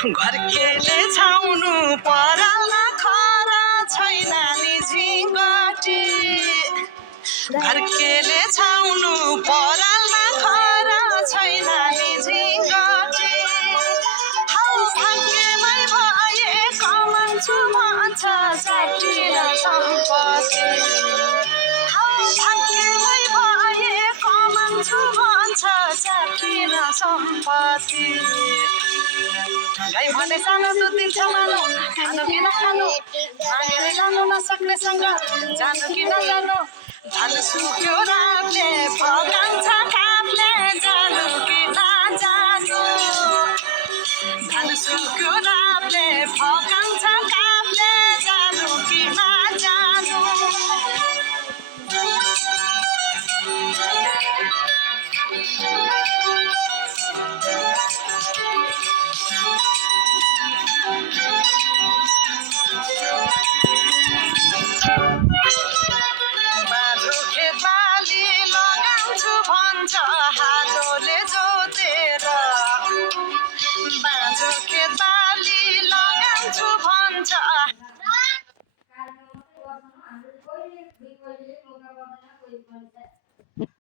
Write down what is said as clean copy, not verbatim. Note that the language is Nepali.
घर्केले छाउनु पराल खरा छैन नि झिङ्गटी घर्केले छाउनु पराल खरा छैन नि झिङ्गटी हौ भाग्यमै भए कमाउँछु भन्छ साठी र सम्पत्ति हौ भाग्यमै भए कमाउँछु भन्छ साठी र सम्पत्ति गाई भने सानो दुध दिन्छ लानु खानु कि नखानु मागेर जानु नसक्नेसँग जानु कि नजानु धान सुक्यो रातले फकाउँछ कापले जानु कि नजानु धान सुक्यो रातले फकाउँछ कापले जानु कि नजानु बाँझो खेतबाली लगाउँछु भन्छ हातोले जोतेर बाँझो खेतबाली लगाउँछु भन्छ